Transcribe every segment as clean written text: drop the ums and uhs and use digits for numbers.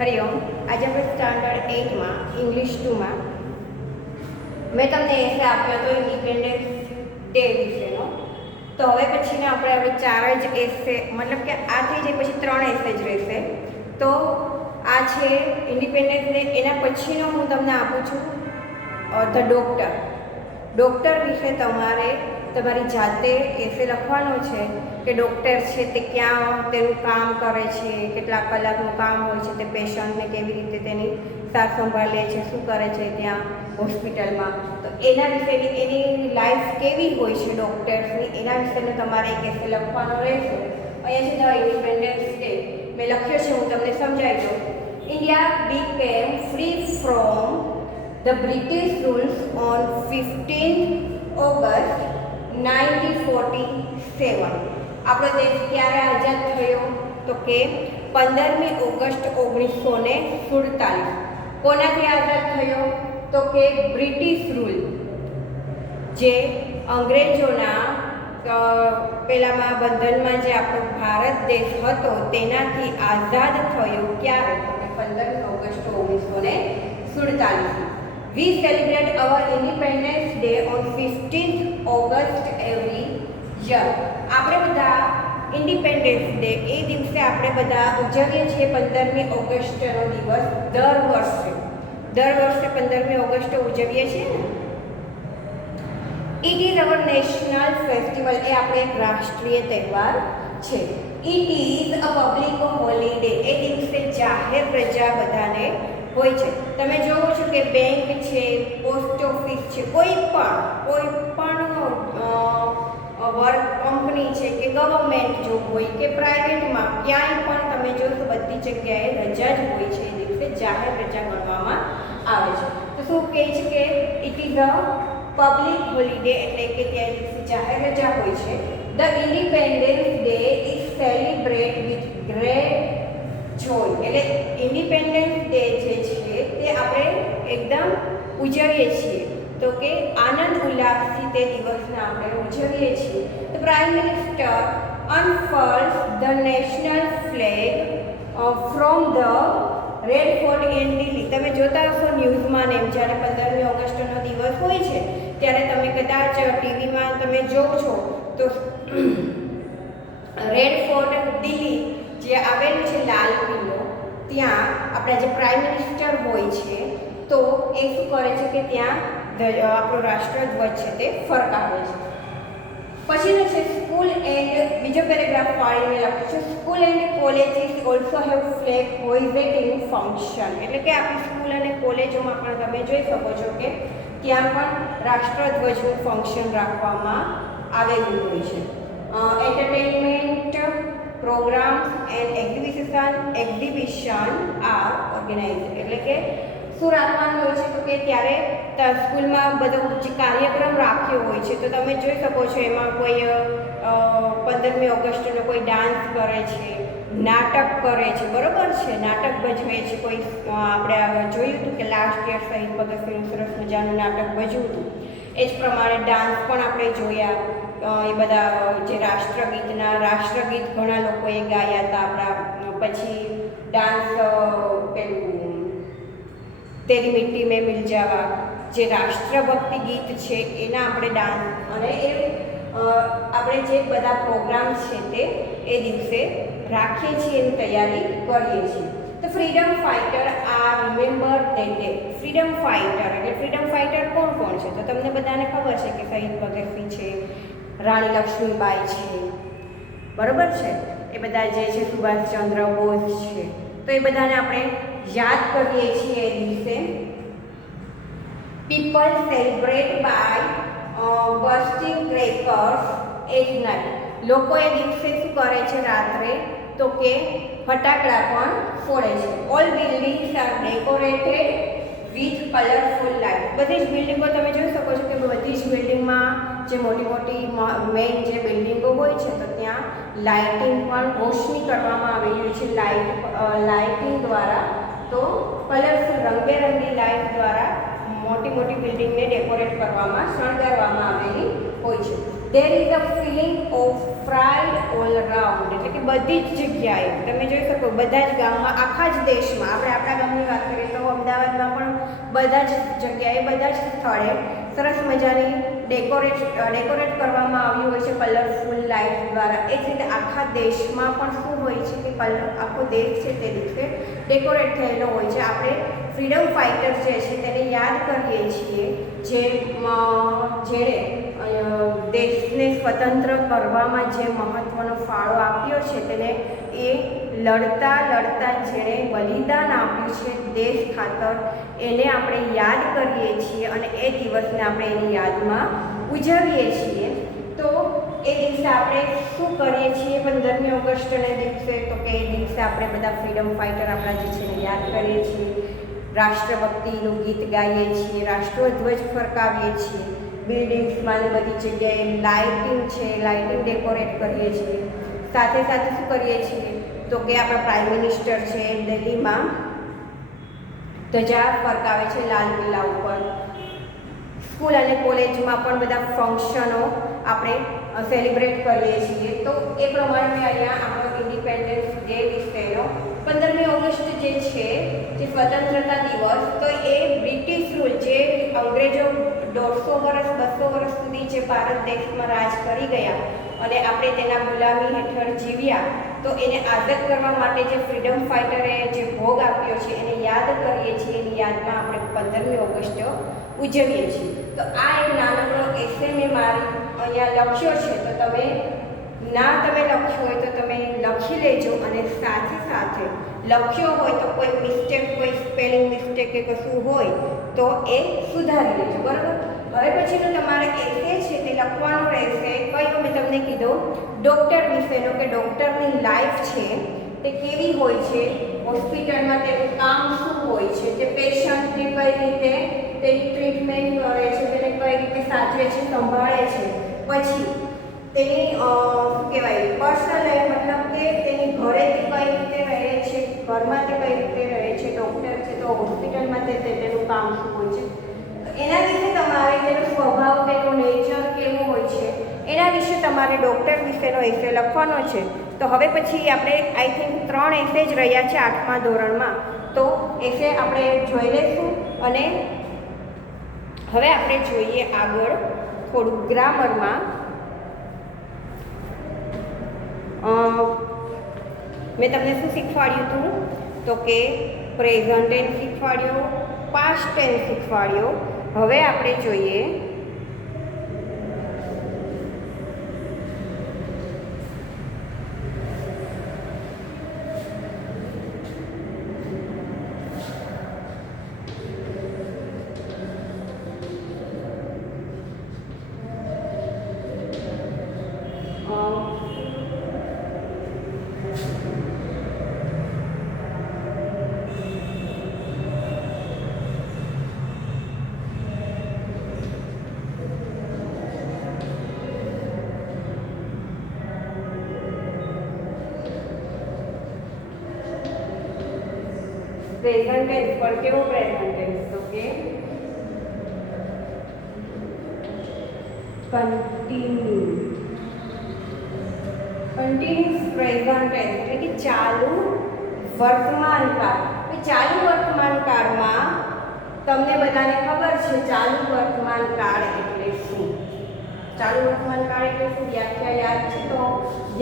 હરિઓમ. આજે આપણે standard 8માં English 2માં મેં તમને એસે આપ્યો હતો ઇન્ડિપેન્ડન્સ ડે વિશેનો. તો હવે પછીને આપણે ચાર જ એસે, મતલબ કે આ થઈ જાય પછી 3 એસે જ રહેશે. તો આ છે ઇન્ડિપેન્ડન્સ ડે. એના પછીનો હું તમને આપું છું ધ ડૉક્ટર. ડૉક્ટર વિશે તમારે તમારી જાતે એસે લખવાનો છે કે ડૉક્ટર છે તે ક્યાં તેનું કામ કરે છે, કેટલા કલાકનું કામ હોય છે, તે પેશન્ટને કેવી રીતે તેની સાર સંભાળ લે છે, શું કરે છે ત્યાં હોસ્પિટલમાં. તો એના વિશેની એની લાઈફ કેવી હોય છે ડૉક્ટર્સની, એના વિશેનું તમારે એક એસે લખવાનો રહેશે. અહીંયા છે ધ ઇન્ડિપેન્ડન્સ ડે મેં લખ્યો છે, હું તમને સમજાવી દઉં. India became free from the British rules on 15th August 1947. આપણો દેશ ક્યારે આઝાદ થયો? તો કે 15મી ઓગસ્ટ 1947. કોનાથી આઝાદ થયો? તો કે બ્રિટિશ રૂલ, જે અંગ્રેજોના પેલામાં બંધનમાં જે આપણો ભારત દેશ હતો તેનાથી આઝાદ થયો. ક્યારે? તો કે 15મી August 1947. We celebrate our Independence Day on 15th August every year. આપણે બધા ઇન્ડિપેન્ડન્સ ડે એ દિવસે આપણે બધા ઉજવીએ છીએ 15મી ઓગસ્ટનો દિવસ દર વર્ષે 15મી ઓગસ્ટે ઉજવીએ છીએ ને. It is our national festival. એ આપણે એક રાષ્ટ્રીય તહેવાર છે. It is a public holiday. એ દિવસે જાહેર રજા બધાને હોય છે. તમે જોવો છો કે બેંક છે, પોસ્ટ ઓફિસ છે, કોઈ પણ વર્ક કંપની છે કે ગવર્મેન્ટ જોબ હોય કે પ્રાઇવેટમાં ક્યાંય પણ તમે જોશો બધી જગ્યાએ રજા જ હોય છે. એ દિવસે જાહેર રજા ગણવામાં આવે છે. તો શું કહે છે કે it is a public holiday, એટલે કે ત્યાં દિવસે જાહેર રજા હોય છે. The independence day is celebrate with great joy. એટલે ઇન્ડિપેન્ડન્સ ડે જે છે તે આપણે એકદમ ઉજવીએ છીએ. તો કે આનંદ ઉલ્લાસથી તે દિવસને આપણે ઉજવીએ છીએ. તો prime minister unfurls the national flag from the red fort in Delhi. તમે જોતા હશો ન્યૂઝમાં ને એમ, જ્યારે 15મી ઓગસ્ટનો દિવસ હોય છે ત્યારે તમે કદાચ ટીવીમાં તમે જોવો છો તો રેડ ફોર્ટ દિલ્હી જે આવેલું છે લાલ કિલ્લો, ત્યાં આપણા જે પ્રાઇમ મિનિસ્ટર હોય છે તો એ શું કરે છે કે ત્યાં આપણો રાષ્ટ્રધ્વજ છે તે ફરકાવે છે. પછીનો છે સ્કૂલ એન્ડ, બીજો પેરેગ્રાફ પાડીને લખ્યું છે school and colleges also have flag hoisting function. એટલે કે આપણી સ્કૂલ અને કોલેજોમાં પણ તમે જોઈ શકો છો કે ત્યાં પણ રાષ્ટ્રધ્વજનું ફંક્શન રાખવામાં આવેલું હોય છે. Entertainment programmes and exhibition are organise. એટલે કે શું રાખવાનું હોય છે તો કે ત્યારે સ્કૂલમાં બધો જે કાર્યક્રમ રાખ્યો હોય છે તો તમે જોઈ શકો છો એમાં કોઈ 15મી ઓગસ્ટનો કોઈ ડાન્સ કરે છે, નાટક કરે છે, બરોબર છે, નાટક ભજવે છે. કોઈ આપણે જોયું હતું કે લાસ્ટ યર શહીદ ભગતસિંહનું સરસ મજાનું નાટક ભજવું હતું. એ જ પ્રમાણે ડાન્સ પણ આપણે જોયા. એ બધા જે રાષ્ટ્રગીત ઘણા લોકોએ ગાયા હતા આપણા. પછી ડાન્સ પેલું તેરી મિટ્ટી મેં મિલ જાવા, જે રાષ્ટ્રભક્તિ ગીત છે એના આપણે ડાન્સ અને એ આપણે જે બધા પ્રોગ્રામ છે તે એ દિવસે રાખીએ છીએ, એની તૈયારી કરીએ છીએ. તો freedom fighter are remember that day. Freedom fighter એટલે ફ્રીડમ ફાઇટર કોણ કોણ છે તો તમને બધાને ખબર છે કે શહીદ ભગતસિંહ છે, રાણી લક્ષ્મીબાઈ છે, બરોબર છે. એ બધા જે છે સુભાષચંદ્ર બોઝ છે. તો એ બધાને આપણે યાદ કરીએ છીએ એ દિવસે. People celebrate by bursting crackers at night. લોકો એ દિવસે શું કરે છે રાત્રે તો કે ફટાકડા પણ ફોડે છે. All buildings are decorated with colourful light. બધી જ બિલ્ડિંગો તમે જોઈ શકો છો કે બધી જ બિલ્ડિંગમાં જે મોટી મેઇન જે બિલ્ડિંગો હોય છે તો ત્યાં લાઇટિંગ પણ રોશની કરવામાં આવેલી છે લાઇટિંગ દ્વારા. તો કલરફુલ રંગબેરંગી લાઇટ દ્વારા મોટી બિલ્ડિંગને ડેકોરેટ કરવામાં, શણગારવામાં આવેલી હોય છે. There is a feeling of pride all around. એટલે કે કે બધી જ જગ્યાએ તમે જોઈ શકો, બધા જ ગામમાં, આખા જ દેશમાં, આપણે આપણા ગામની વાત કરીએ તો અમદાવાદમાં પણ બધા જ જગ્યાએ, બધા જ સ્થળે સરસ મજાની ડેકોરેટ કરવામાં આવ્યું હોય છે કલરફુલ લાઇટ દ્વારા. એ જ રીતે આખા દેશમાં પણ શું હોય છે કે આખો દેશ છે તે દિવસે ડેકોરેટ થયેલો હોય છે. આપણે ફ્રીડમ ફાઇટર જે છે તેને યાદ કરીએ છીએ, જેણે દેશને સ્વતંત્ર કરવામાં જે મહત્ત્વનો ફાળો આપ્યો છે, તેને એ લડતા જેણે બલિદાન આપ્યું છે દેશ ખાતર, એને આપણે યાદ કરીએ છીએ અને એ દિવસને આપણે એની યાદમાં ઉજવીએ છીએ. તો એ દિવસે આપણે શું કરીએ છીએ 15મી ઓગસ્ટના દિવસે? તો કે એ દિવસે આપણે બધા ફ્રીડમ ફાઇટર આપણા જે છે એને યાદ કરીએ છીએ, રાષ્ટ્રભક્તિનું ગીત ગાઈએ છીએ, રાષ્ટ્રધ્વજ ફરકાવીએ છીએ, બિલ્ડિંગ્સમાં ને બધી જગ્યાએ લાઇટિંગ ડેકોરેટ કરીએ છીએ. સાથે સાથે શું કરીએ છીએ તો કે આપણા પ્રાઇમ મિનિસ્ટર છે દિલ્હીમાં ધજા ફરકાવે છે લાલ કિલ્લા ઉપર. સ્કૂલ અને કોલેજમાં પણ બધા ફંક્શનો આપણે સેલિબ્રેટ કરીએ છીએ. તો એ પ્રમાણે અહીંયા આપણો ઇન્ડિપેન્ડન્સ ડે વિશેનો 15મી ઓગસ્ટ જે છે જે સ્વતંત્રતા દિવસ, તો એ બ્રિટિશ રૂલ, જે અંગ્રેજો 150 વર્ષ 200 વર્ષ સુધી જે ભારત દેશમાં રાજ કરી ગયા અને આપણે તેના ગુલામી હેઠળ જીવ્યા, તો એને આઝાદ કરવા માટે જે ફ્રીડમ ફાઇટરે જે ભોગ આપ્યો છે એને યાદ કરીએ છીએ. એની યાદમાં આપણે 15મી ઓગસ્ટ ઉજવીએ છીએ. તો આ એક નાનકડો એસે મેં મારી અહીંયા લખ્યો છે, તો તમે લખ્યો હોય તો તમે લખી લેજો અને સાથે સાથે લખ્યો હોય તો કોઈ મિસ્ટેક, કોઈ સ્પેલિંગ મિસ્ટેક કે કશું હોય તો એ સુધારી લેજો, બરાબર? હવે પછીનો તમારે એસે છે તે લખવાનો રહેશે કયો, મેં તમને કીધું ડૉક્ટર વિશેનો, કે ડૉક્ટરની લાઈફ છે તે કેવી હોય છે, હોસ્પિટલમાં તેનું કામ શું હોય છે, તે પેશન્ટને કઈ રીતે તેની ટ્રીટમેન્ટ કરે છે, તેને કઈ રીતે સાચવે છે, સંભાળે છે. પછી તેની શું કહેવાય પર્સનલ લાઈફ, મતલબ કે તેની ઘરે તે કઈ રીતે રહે છે, ઘરમાં તે કઈ રીતે રહે છે, ડૉક્ટર છે તો હોસ્પિટલમાં તેનું કામ શું હોય છે, એના વિશે તમારે તેનો સ્વભાવ, તેનો નેચર કેવો હોય છે, એના વિશે તમારે ડૉક્ટર વિશેનો એસે લખવાનો છે. તો હવે પછી આપણે આઈ થિંક 3 એસે જ રહ્યા છે 8મા ધોરણમાં, તો એસે આપણે જોઈ લઈશું. અને હવે આપણે જોઈએ આગળ થોડુંક ગ્રામરમાં. મેં તમને શું શીખવાડ્યું હતું તો કે પ્રેઝન્ટ ટેન્સ શીખવાડ્યો, પાસ્ટ ટેન્સ શીખવાડ્યો. હવે આપણે જોઈએ પ્રેઝન્ટ ટેન્સ પર કેવો પ્રેઝન્ટ ટેન્સ તો કે કન્ટિન્યુઅસ પ્રેઝન્ટ ટેન્સ એટલે કે ચાલુ વર્તમાન કાળ. ચાલુ વર્તમાન કાળમાં તમને બધાને ખબર છે ચાલુ વર્તમાન કાળ એટલે શું? ચાલુ વર્તમાન કાળ એટલે શું? વ્યાખ્યા યાદ છે? તો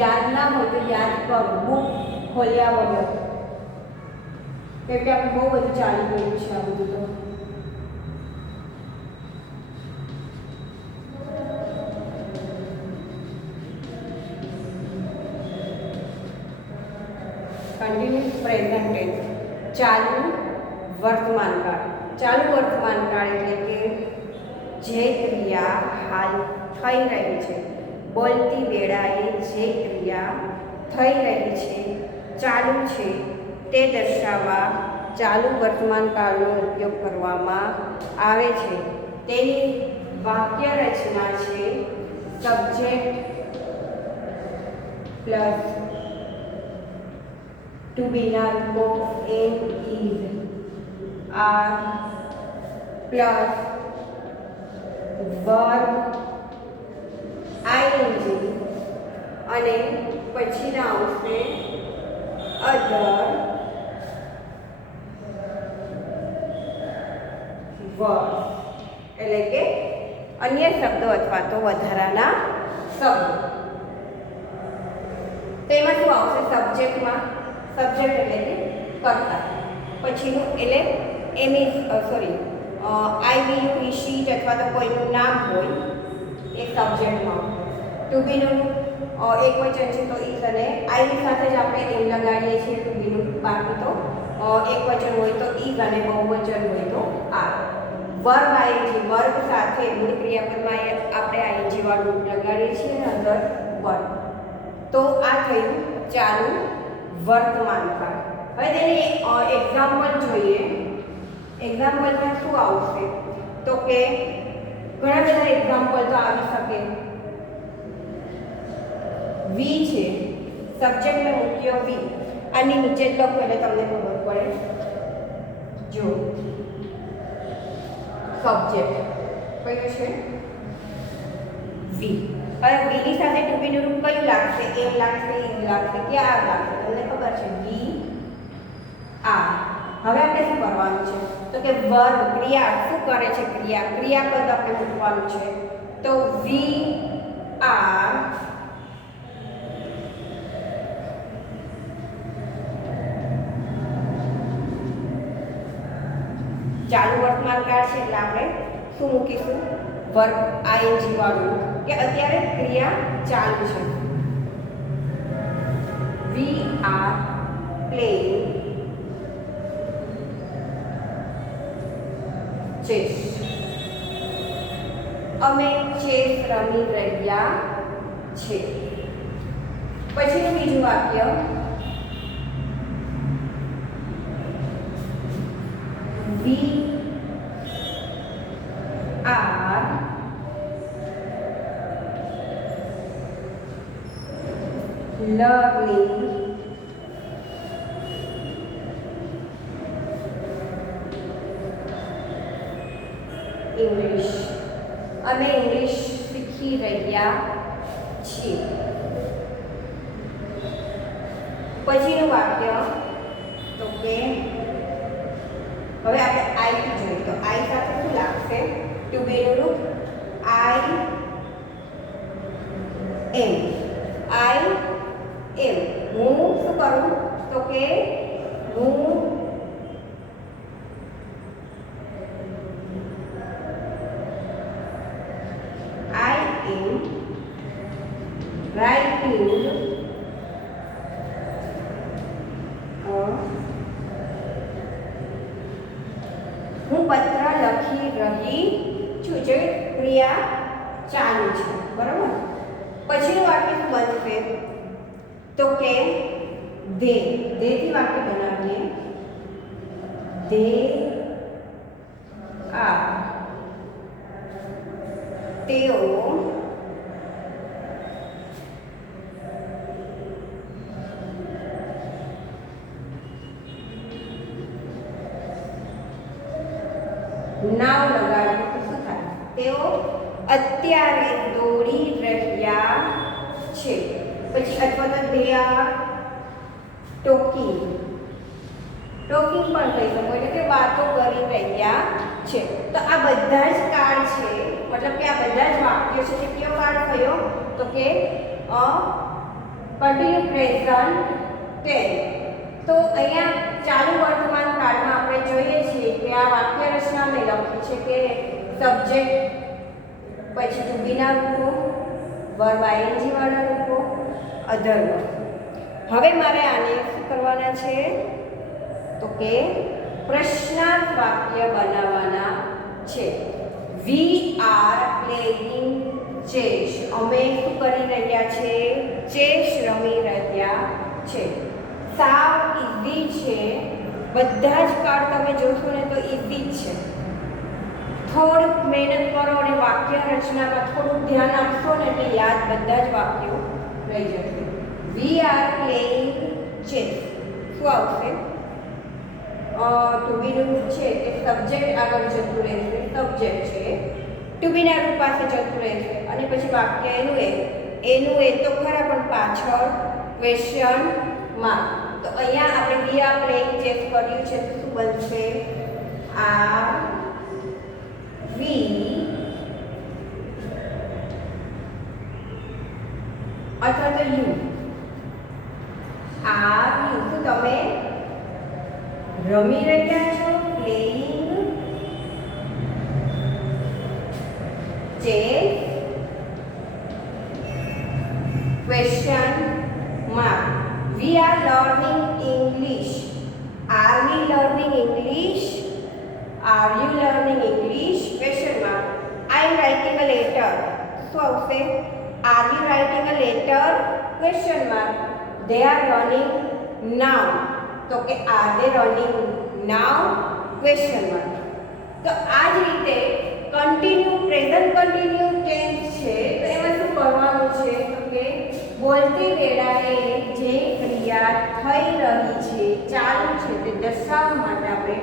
યાદ ના હોય તો યાદ કરો, બુક ખોલ્યા વગર, કેમ કે આપણે બહુ બધું ચાલી ગયું છે આ બધું. તો કન્ટિન્યુઅસ પ્રેઝન્ટ ટેન્સ, ચાલુ વર્તમાન કાળ. ચાલુ વર્તમાન કાળ એટલે કે જે ક્રિયા હાલ થઈ રહી છે, બોલતી વેળાએ જે ક્રિયા થઈ રહી છે, ચાલુ છે, તે દર્શાવવા ચાલુ વર્તમાન કાળનો ઉપયોગ કરવામાં આવે છે. તેની વાક્ય રચના છે સબ્જેક્ટ પ્લસ ટુ બીના રૂપો am is are plus verb ING અને પછીના આવશે અધર વર્ડ, એટલે કે અન્ય શબ્દો અથવા તો વધારાના શબ્દો. તો એમાં શું આવશે? સબ્જેક્ટમાં સબ્જેક્ટ એટલે કે કર્તા, પછીનું એટલે આઈ વી યુ ઈ શી અથવા તો કોઈનું નામ હોય એ સબ્જેક્ટમાં. ટુ બીનું એકવચન છે તો ઇઝ અને આઈની સાથે જ આપણે એમ લગાડીએ છીએ ટુ બીનું. બાકી તો એકવચન હોય તો ઇઝ અને બહુવચન હોય તો આર. વર્બ આઈએનજી, વર્બ સાથે મૂળ ક્રિયાપદમાં આપણે આઈએનજી વાળું લગાડીએ છીએ અને અંદર વર્બ. તો આ થયું ચાલુ વર્તમાન કાળ. હવે તેની એક્ઝામ્પલ જોઈએ. એક્ઝામ્પલમાં શું આવશે? તો કે ઘણા બધા એક્ઝામ્પલ તો આવી શકે. વી છે, સબ્જેક્ટને મૂક્યો વી, આની નીચે જ લખો એટલે તમને ખબર પડે. જો સબ્જેક્ટ કયું છે? વી. હવે વીની સાથે ટુ બીનું રૂપ કયું લાગશે? એમ લાગશે, એમ લાગશે કે આર લાગશે? તમને ખબર છે વી આર. હવે આપણે શું કરવાનું છે? તો કે વર્બ ક્રિયા શું કરે છે? ક્રિયાપદ આપણે મૂકવાનું છે. તો વી આર ચાલુ વર્તમાન કાળ છે એટલે આપણે શું મૂકીશું? વર્બ આઈએનજી વાળું, કે અત્યારે ક્રિયા ચાલુ છે. We are playing chess. અમે ચેસ રમી રહ્યા છે. પછીનું બીજું વાક્ય, we are learning English. અમે ઇંગ્લિશ શીખી રહ્યા છીએ. પછીનું વાક્ય, તો કે હવે આપણે આઈ જોઈએ. તો આઈ સાથે શું લાગશે? ટુ બીનું રૂપ આઈ એમ. આઈ એમ. હું શું કરું? તો કે હું આઈ એમ રાઇટિંગ હું પત્ર લખી રહી છું. જે ક્રિયા ચાલુ છે, બરાબર. પછીનું વાક્ય શું બનશે? તો કે થી વાક્ય બનાવીએ. ધે આર, તેઓ નાવ લગાડ્યું તો શું થાય? તેઓ અત્યારે દોડી રહ્યા છે. પછી અથવા તો દે આર ટોકિંગ. ટોકિંગ પણ કહી શકો, એટલે કે વાતો કરી રહ્યા છે. તો આ બધા જ કાળ છે, મતલબ કે આ બધા જ વાક્યો છે. તે કયો કાળ થયો? તો કે કન્ટિન્યુ પ્રેઝન્ટ ટેન્સ. તો અહીંયા ચાલુ વર્તમાન કાળમાં આપણે જોઈએ છીએ કે આ વાક્ય રચના મેં લખી છે કે સબ્જેક્ટ, પછી ટુ બીના રૂપો, વર્બ આઈએનજી વાળા રૂપો, અધર વર્બ. હવે મારે આને શું કરવાના છે? તો કે પ્રશ્નાર્થ વાક્ય બનાવવાના છે. We are playing chess. અમે શું કરી રહ્યા છે? ચેસ રમી રહ્યા છે. સાવ ઈઝી છે. બધા જ કાળ તમે જોશો ને તો ઈઝી જ છે. થોડુંક મહેનત કરો અને વાક્ય રચનામાં થોડુંક ધ્યાન આપશો ને એટલે યાદ બધા જ વાક્યો રહી જશે. We are playing chess. શું આવશે? ટુ બીનું રૂપ છે તે સબ્જેક્ટ આગળ જતું રહેશે. સબ્જેક્ટ છે ટુ બીના રૂપ પાસે જતું રહેશે અને પછી વાક્ય એનું એ તો ખરા, પણ પાછળ ક્વેશ્ચન માર્ક. તો અહીંયા આપણે વી આર પ્લેઇંગ ચેસ કર્યું છે તો શું બનશે? આર વી અથવા તો યુ. Are you. શું તમે રમી રહ્યા છો? Playing chess question mark. We are learning English. Are we learning English? Are you learning English? Question mark. I am writing a letter. So આવશે are you writing a letter? Question mark. They are running now. તો કે are they running now? Question mark. તો આ જ રીતે continue present continue tense છે તો એમાં શું કરવાનું છે તો કે બોલતી વેળાએ જે ક્રિયા થઈ રહી છે ચાલુ છે તે દર્શાવવા માટે આપણે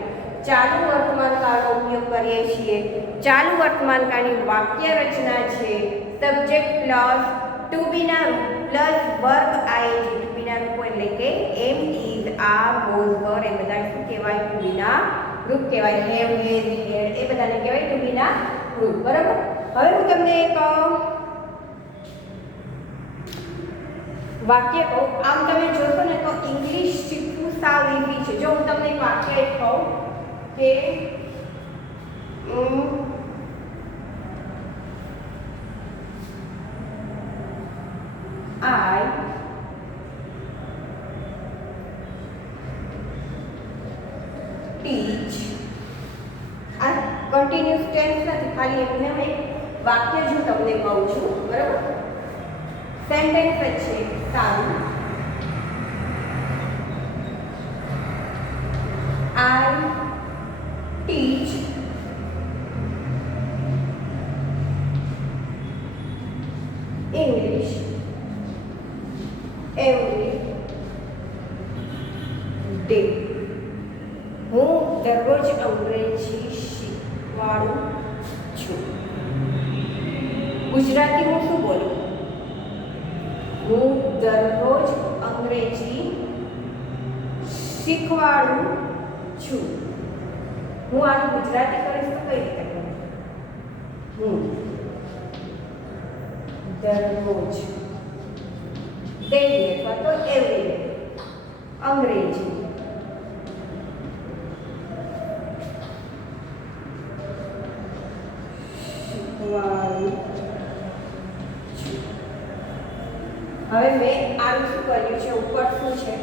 ચાલુ વર્તમાનકાળનો ઉપયોગ કરીએ છીએ. ચાલુ વર્તમાનકાળની વાક્ય રચના છે સબ્જેક્ટ પ્લસ ટુ બીના રૂપ પ્લસ વર્બ આઈએનજી. ટુ બીના રૂપો એટલે કે એમ ઇઝ આર વોઝ વર એ બધા શું કહેવાય? ટુ બીના રૂપ કહેવાય. હેવ હેઝ હેડ એ બધાને કહેવાય ટુ બીના રૂપ. બરાબર. હવે હું તમને એક વાક્ય કહું. આમ તમે જોશો ને તો ઇંગ્લિશ શીખવું સાવ ઇઝી છે. જો હું તમને એક વાક્ય કહું કે I teach. આ કન્ટિન્યુઅસ ટેન્સ નથી, ખાલી એમને એક વાક્ય જ હું તમને કહું છું. બરાબર. સેન્ટેન્સ જ છે સારું. I teach English every day. હું દરરોજ અંગ્રેજી શીખવાડું છું. ગુજરાતી હું શું બોલું? હું દરરોજ અંગ્રેજી શીખવાડું છું. હું આનું ગુજરાતી કરીશ તો કઈ રીતે કરું? હું દરરોજ ડેલી અથવા તો એવરી ડે અંગ્રેજી શીખવાડું છું. હવે મેં આનું શું કર્યું છે? ઉપર શું છે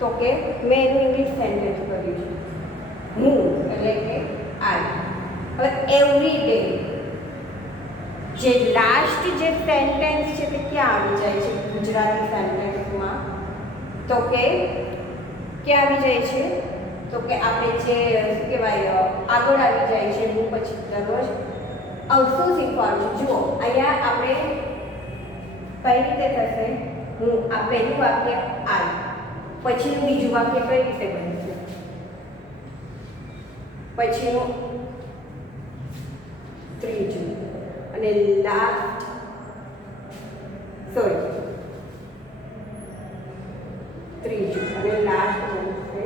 તો કે મેં એનું ઇંગ્લિશ સેન્ટેન્સ કર્યું છે. હું એટલે કે આઈ. હવે એવરી ડે જે લાસ્ટ જે સેન્ટેન્સ છે તે ક્યાં આવી જાય છે ગુજરાતી સેન્ટેન્સમાં? તો કે ક્યાં આવી જાય છે? તો કે આપણે જે શું કહેવાય આગળ આવી જાય છે હું પછી દરરોજ શું શીખવાડું છું. જુઓ અહીંયા આપણે કઈ રીતે થશે? હું આ પહેલું વાક્ય આઈ, પછીનું બીજું વાક્ય કઈ રીતે બનશે? પછીનું ત્રીજું અને લાસ્ટ ત્રીજું અને લાસ્ટ બનશે.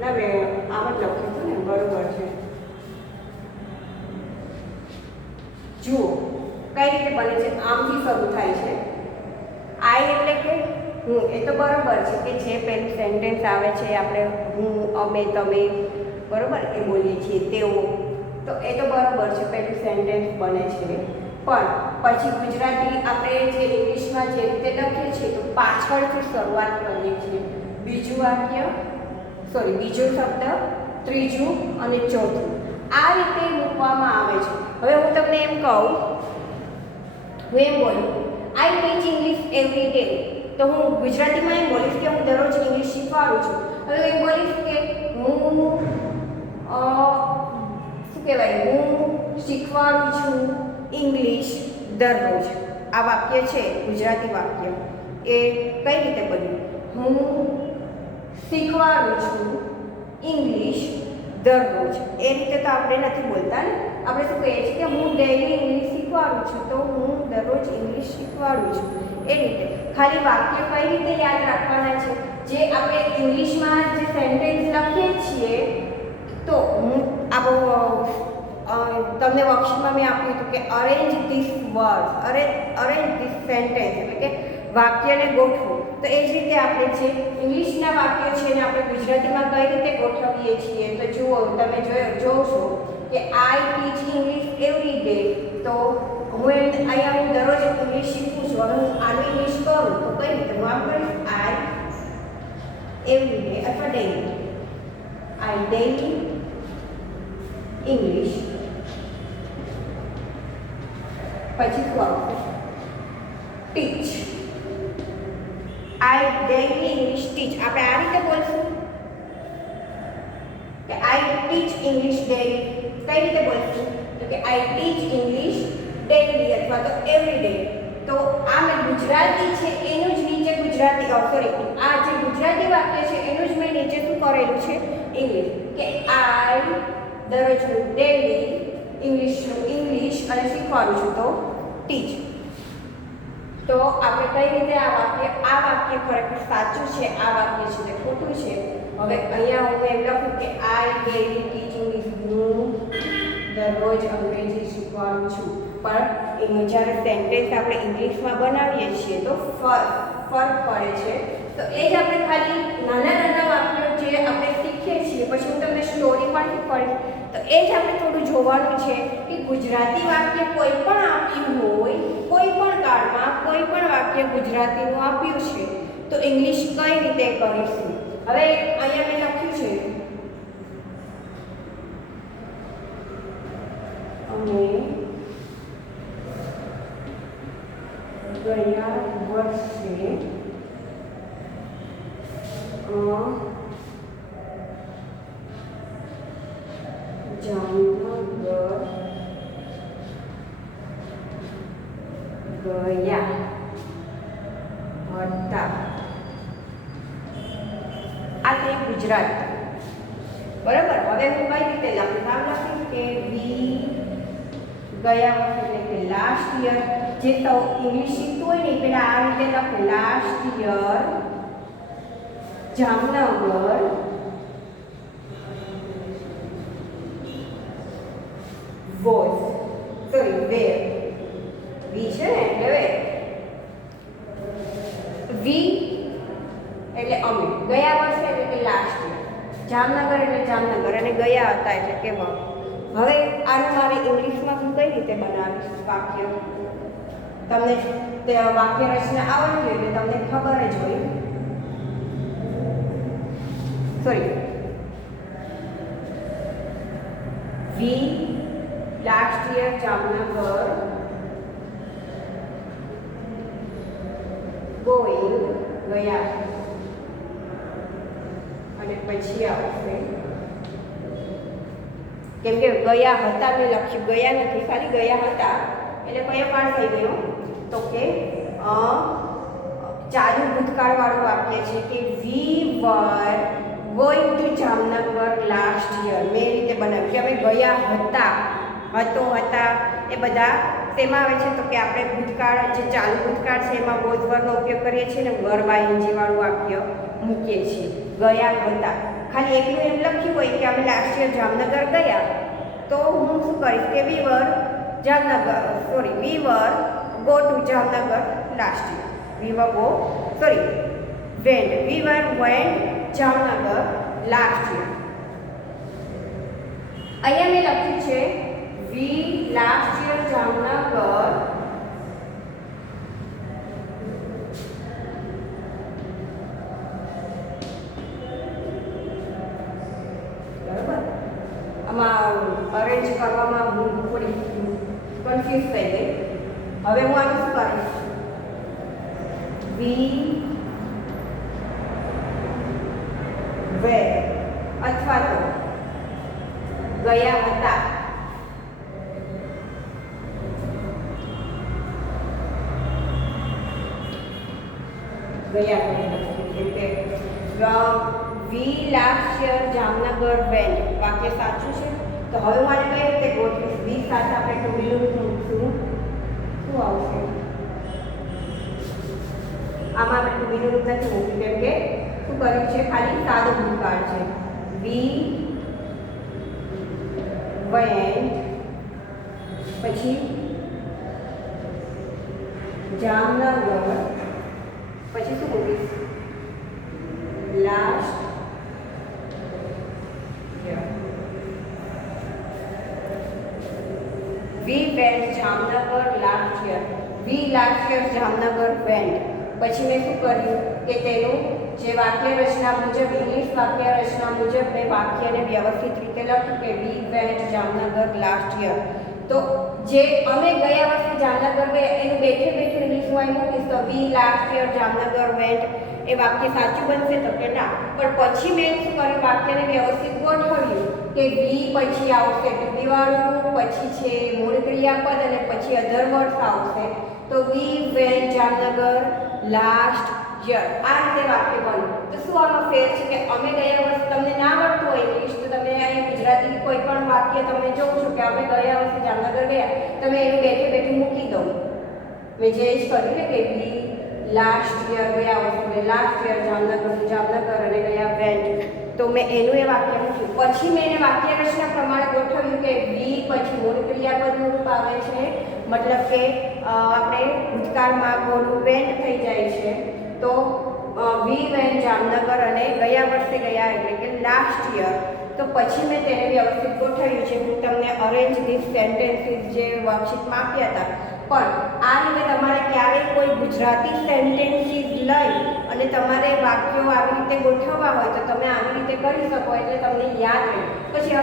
ના મેં આમ જ લખ્યું હતું ને, બરોબર છે. જુઓ કઈ રીતે બને છે? આમથી શરૂ થાય છે. આઈ એટલે કે હું. એ તો બરોબર છે કે જે પહેલું સેન્ટેન્સ આવે છે આપણે હું, અમે, તમે, બરોબર એ બોલીએ છીએ તેઓ, તો એ તો બરોબર છે, પહેલું સેન્ટેન્સ બને છે. પણ પછી ગુજરાતી આપણે જે ઇંગ્લિશમાં જે રીતે લખીએ છીએ તો પાછળથી શરૂઆત કરીએ છીએ. બીજું વાક્ય બીજો શબ્દ, ત્રીજું અને ચોથું આ રીતે મૂકવામાં આવે છે. હવે હું તમને એમ કહું, હું એમ બોલું આઈ ટીચ ઇંગ્લિશ એવરી ડે, તો હું ગુજરાતીમાં એમ બોલીશ કે હું દરરોજ ઇંગ્લિશ શીખવાડું છું. હવે એમ બોલીશ કે હું શું કહેવાય, હું શીખવાડું છું ઇંગ્લિશ દરરોજ. આ વાક્ય છે ગુજરાતી વાક્ય, એ કઈ રીતે બન્યું? હું શીખવાડું છું ઇંગ્લિશ દરરોજ. એ રીતે તો આપણે નથી બોલતા ને. આપણે શું કહીએ છીએ કે હું ડેઈલી ઇંગ્લિશ શીખવાડું છું, તો હું દરરોજ ઇંગ્લિશ શીખવાડું છું. એ રીતે ખાલી વાક્ય કઈ રીતે યાદ રાખવાના છે, જે આપણે ઇંગ્લિશમાં જે સેન્ટેન્સ લખીએ છીએ, તો હું તમને વર્કશીટમાં મેં આપ્યું હતું કે arrange this word, arrange this sentence, એટલે કે વાક્યને ગોઠવો. તો એ જ રીતે આપણે જે ઇંગ્લિશના વાક્યો છે એને આપણે ગુજરાતીમાં કઈ રીતે ગોઠવીએ છીએ, તો જુઓ, તમે જોશો કે આઈ ટીચ ઇંગ્લિશ એવરી ડે. તો અહીંયા હું દરરોજ ઇંગ્લિશ શીખું છું. હવે હું આનું ઇંગ્લિશ કરું તો કઈ રીતે હું આમ કરીશ, આઈ એવરી ડે અથવા ડેલી, આઈ ડેલી ઇંગ્લિશ. પછી શું આવશે, ટીચ, આઈ ડેલી ઇંગ્લિશ ટીચ. આપણે આ રીતે બોલશું કે આઈ ટીચ ઇંગ્લિશ ડેલી. કઈ રીતે બોલશું, તો કે આઈ ટીચ ઇંગ્લિશ ડેલી અથવા તો એવરી ડે. તો આ મેં ગુજરાતી છે એનું જ નીચે ગુજરાતી, સોરી, આ જે ગુજરાતી વાક્ય છે એનું જ મેં નીચે શું કરેલું છે, ઇંગ્લિશ, કે આઈ દરરોજનું ડેલી ઇંગ્લિશનું ઇંગ્લિશ અને શીખવાડું છું, તો ટીચ. તો આપણે કઈ રીતે આ વાક્ય ખરેખર સાચું છે, આ વાક્ય છે તે ખોટું છે. હવે અહીંયા હું એમ લખું કે આઈ ડેલી ટીચ ઇંગ્લિશ, હું દરરોજ અંગ્રેજી શીખવાડું છું. પણ જ્યારે સેન્ટેન્સ આપણે ઇંગ્લિશમાં બનાવીએ છીએ તો ફરક પડે છે. તો એ જ આપણે ખાલી નાના વાક્યો જે આપણે શીખીએ છીએ, પછી હું તમને સ્ટોરી પણ શીખવાડીશ. તો એ જ આપણે થોડું જોવાનું છે કે ગુજરાતી વાક્ય કોઈ પણ આપ્યું હોય, કોઈ પણ કાળમાં કોઈ પણ વાક્ય ગુજરાતીનું આપ્યું છે, તો ઇંગ્લિશ કઈ રીતે કરીશું. હવે અહીંયા મેં લખ્યું છે, અમે ગયા વર્ષે જામનગર ગયા હતા. આ તે ગુજરાત, બરાબર. હવે હું કઈ રીતે લખીશ, આમ લખીશ કે વી ગયા વર્ષે, એટલે કે લાસ્ટ યર. જે તો ઇંગ્લિશ શીખતું હોય ને પેલા આ રીતે લખે, last year Jamnagar was, sorry, where, વી છે ને એટલે where, વી એટલે અમે, ગયા વર્ષે એટલે કે લાસ્ટ યર, જામનગર એટલે જામનગર, અને ગયા હતા એટલે કે વર. હવે આનું મારે ઇંગ્લિશમાં હું કઈ રીતે બનાવીશ વાક્ય, તમને વાક્ય રચના આવડતી હોય એટલે તમને ખબર જ હોય. સોરી, વી લાસ્ટ યર જામનગર ગોઈંગ ગયા, અને પછી આવશે, કેમ કે ગયા હતા મેં લખ્યું, ગયા નથી, ખાલી ગયા હતા એટલે કયો કાળ થઈ ગયો, તો કે ચાલુ ભૂતકાળ વાળું વાક્ય છે કે we were going to Jamnagar last year. મેં રીતે બનાવ્યું કે અમે ગયા હતા, હતા એ બધા શેમાં આવે છે, તો કે આપણે ભૂતકાળ, જે ચાલુ ભૂતકાળ છે એમાં વોઝ વરનો ઉપયોગ કરીએ છીએ ને વર બાય એનજી વાળું વાક્ય મૂકીએ છીએ. ગયા હતા, ખાલી એટલું એમ લખ્યું હોય કે અમે લાસ્ટ યર જામનગર ગયા, તો હું શું કરીશ કે we were Jamnagar, sorry, we were go to Jamnagar last year, we were go, sorry, went, we were went Jamnagar last year. અહીંયા મેં લખ્યું છે we last year Jamnagar arrange કરવામાં હું થોડી કન્ફ્યુઝ થઈ ગઈ. હવે હું આનું શું કરીશ, વી વેર અથવા તો ગયા હતા, ગયા વી લાસ્ટ યર જામનગર વેન્ટ વાક્ય સાચું છે. તો હવે મારે કઈ રીતે ગોઠવીશ, વી સાથે આપણે ટુ મૂકશું, શું આવશે, આમાં આપણે ટુ બીનું રૂપ નથી મૂક્યું કેમ કે શું કર્યું છે, ખાલી સાદો ભૂતકાળ છે. વી વેન્ટ, પછી જામનગર, પછી શું મૂકીશ, last year. We went Jamnagar last year. We last year Jamnagar went. પછી મેં શું કર્યું કે તેનું જે વાક્ય રચના મુજબ, ઇંગ્લિશ વાક્ય રચના મુજબ મેં વાક્યને વ્યવસ્થિત રીતે લખ્યું કે વી વેન્ટ જામનગર લાસ્ટ યર. તો જે અમે ગયા વર્ષે જામનગર ગયા એનું બેઠે બેઠું ઇંગ્લિશમાં અહીં મૂકીશ તો વી લાસ્ટ યર જામનગર વેન્ટ, એ વાક્ય સાચું બનશે તો કે ના. પણ પછી મેં શું કર્યું, વાક્યને વ્યવસ્થિત ગોઠવ્યું કે વી પછી આવશે ટુબીવાળું, પછી છે મૂળ ક્રિયાપદ અને પછી અધર વર્ડ્સ આવશે. તો વી વેન્ટ જામનગર લાસ્ટ યર, આ રીતે વાક્ય બન્યું. તો શું આમાં ફેર છે કે અમે ગયા વર્ષે, તમને ના આવડતું હોય ઇંગ્લિશ તો તમે અહીં ગુજરાતી કોઈ પણ વાક્ય તમે જોવો છો કે અમે ગયા વર્ષે જામનગર ગયા, તમે એનું બેઠે બેઠું મૂકી દો. મેં જે જ કર્યું ને કે વી લાસ્ટ યર ગયા વર્ષે, લાસ્ટ યર જામનગર અને ગયા વેન્ટ, તો મેં એનું એ વાક્ય મૂક્યું. પછી મેં એને વાક્ય રચના પ્રમાણે ગોઠવ્યું કે વી પછી મૂળ ક્રિયાપદનું રૂપ આવે છે, મતલબ કે આપણે ભૂતકાળમાં બોલું વેન્ટ થઈ જાય છે. તો વી વેન્ટ જામનગર અને ગયા વર્ષે ગયા એટલે કે લાસ્ટ યર. તો પછી મેં તેને વ્યવસ્થિત ગોઠવ્યું છે. હું તમને અરેન્જ ધીસ સેન્ટેન્સીસ જે વર્કશીટમાં આપ્યા હતા, પણ આ રીતે તમારે ક્યારેય કોઈ ગુજરાતી સેન્ટેન્સીસ લઈ અને તમારે વાક્યો આવી રીતે ગોઠવવા હોય તો તમે આવી રીતે કરી શકો, એટલે તમને યાદ રહે. પછી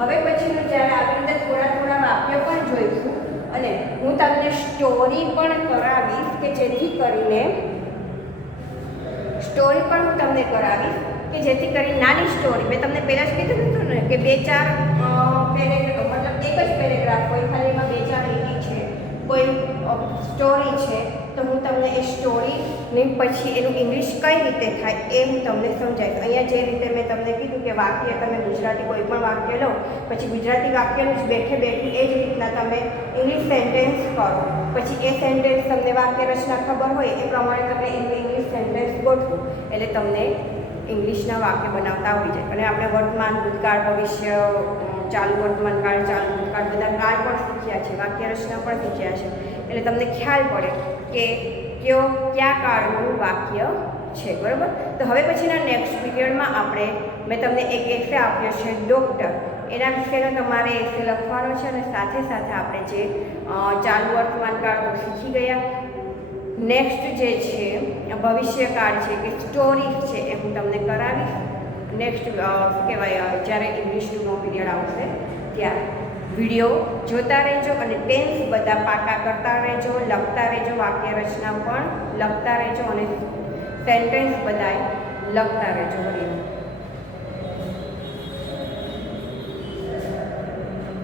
હવે પછીનું જ્યારે આવી રીતે થોડા વાક્યો પણ જોઈશું અને હું તમને સ્ટોરી પણ કરાવીશ કે જેથી કરીને નાની સ્ટોરી, મેં તમને પહેલાં જ કીધું હતું ને કે 2-4 પેરેગ્રાફ, મતલબ એક જ પેરેગ્રાફ હોય, ખાલી એમાં 2-4 લીટી છે, કોઈ સ્ટોરી છે, તો હું તમને એ સ્ટોરીને પછી એનું ઇંગ્લિશ કઈ રીતે થાય એ હું તમને સમજાવીશ. અહીંયા જે રીતે મેં તમને કીધું કે વાક્ય તમે ગુજરાતી કોઈ પણ વાક્ય લો, પછી ગુજરાતી વાક્યનું જ બેઠે બેઠું એ જ રીતના તમે ઇંગ્લિશ સેન્ટેન્સ કરો, પછી એ સેન્ટેન્સ તમને વાક્ય રચના ખબર હોય એ પ્રમાણે તમે એનું ઇંગ્લિશ સેન્ટેન્સ ગોઠવો, એટલે તમને ઇંગ્લિશના વાક્ય બનાવતા હોઈ જાય. અને આપણે વર્તમાન, ભૂતકાળ, ભવિષ્ય, ચાલુ વર્તમાન કાળ, ચાલુ ભૂતકાળ બધા કાળ પણ શીખ્યા છે, વાક્ય રચના પણ શીખ્યા છે, એટલે તમને ખ્યાલ પડે કે કયા કાળનું વાક્ય છે. બરાબર. તો હવે પછીના નેક્સ્ટ પીરિયડમાં મેં તમને એક એસે આપ્યો છે ડૉક્ટર, એના વિશેનો તમારે એસે લખવાનો છે અને સાથે સાથે આપણે જે ચાલુ વર્તમાન કાળ તો શીખી ગયા, નેક્સ્ટ જે છે ભવિષ્યકાળ છે કે સ્ટોરી છે એ હું તમને કરાવીશ નેક્સ્ટ શું કહેવાય જ્યારે ઇંગ્લિશનો પીરિયડ આવશે ત્યારે. વિડીયો જોતા રહેજો અને ટેન્સ બધા પાકા કરતા રહેજો, લખતા રહેજો, વાક્ય રચના પણ લખતા રહેજો અને સેન્ટેન્સ બધાય લખતા રહેજો.